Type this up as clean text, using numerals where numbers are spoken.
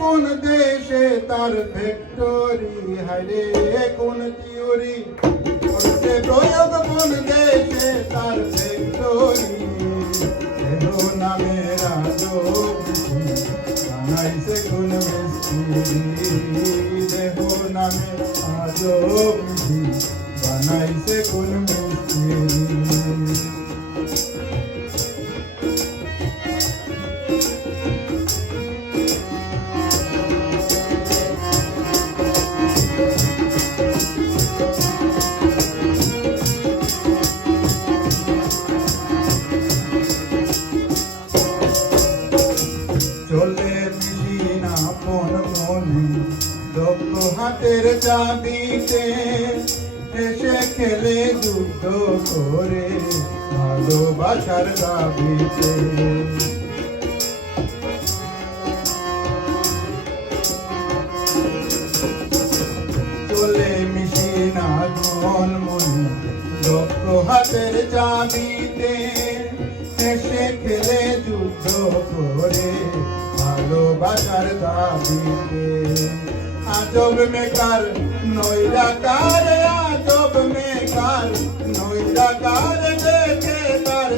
কোন দেশে তার ফ্যাক্টরি, হায়রে কোন থিওরি করছে প্রয়োগ কোন দেশে তার ফ্যাক্টরি। দেহ নামে বানাইছে কোন মিস্ত্রি, দেহ নামে বানাইছে কোন মিস্ত্রি। চলে মেশিন আপন মনে দক্ষ হাতের চাবিতে, এসে খেলে যুদ্ধ করে ভালোবাসার দাবিতে। চলে মেশিন আপন মনে দক্ষ হাতের চাবিতে, এসে খেলে যুদ্ধ করে ভালোবাসার দাবিতে। আজব মেকার নৈরাকার, আজব মেকার নৈরাকার দেখে তার